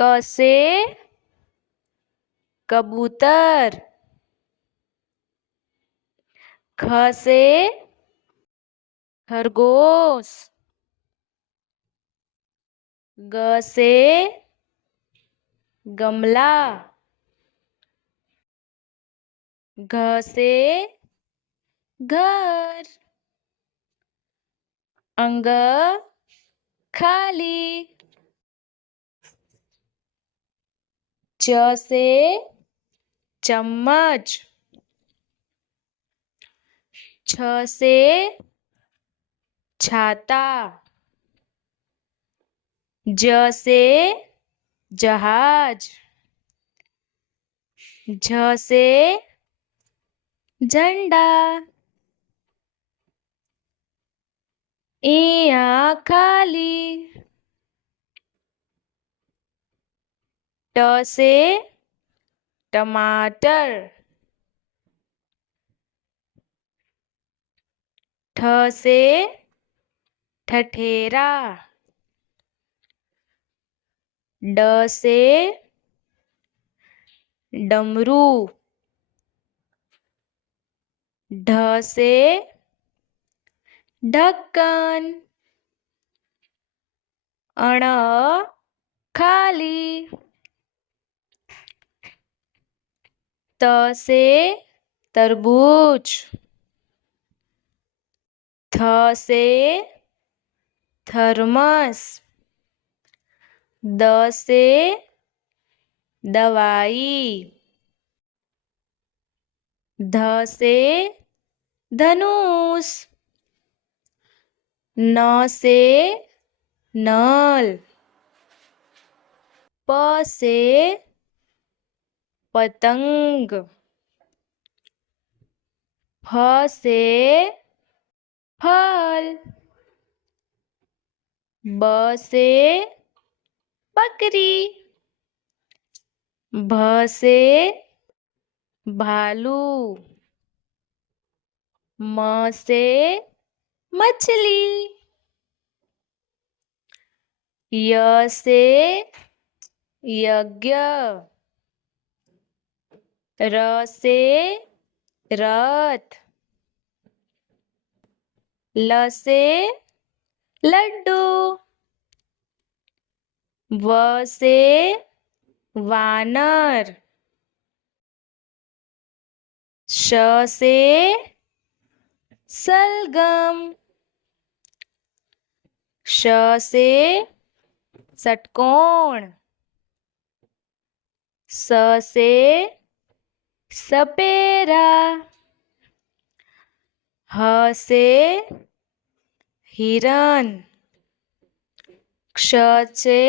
क से कबूतर, ख से खरगोश, ग से गमला, घ से घर, अंग खाली, च से चम्मच, छ से छाता, ज से जहाज, झ से झंडा, इया खाली, ट से टमाटर, ठ से ठठेरा, ड से डमरू, ढ से ढक्कन, अण खाली, त से तरबूज, थ से थर्मस, द से दवाई, ध से धनुष, न से नल, प से पतंग, फ से फल, ब से बकरी, भ से भालू, म से मछली, य से यज्ञ, र से रथ, ल से लड्डू, व से वानर, श से सलगम, श से षटकोण, स से सपेरा, ह से हिरण, क्ष से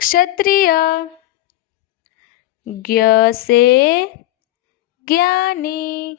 क्षत्रिय, ज्ञ से ज्ञानी।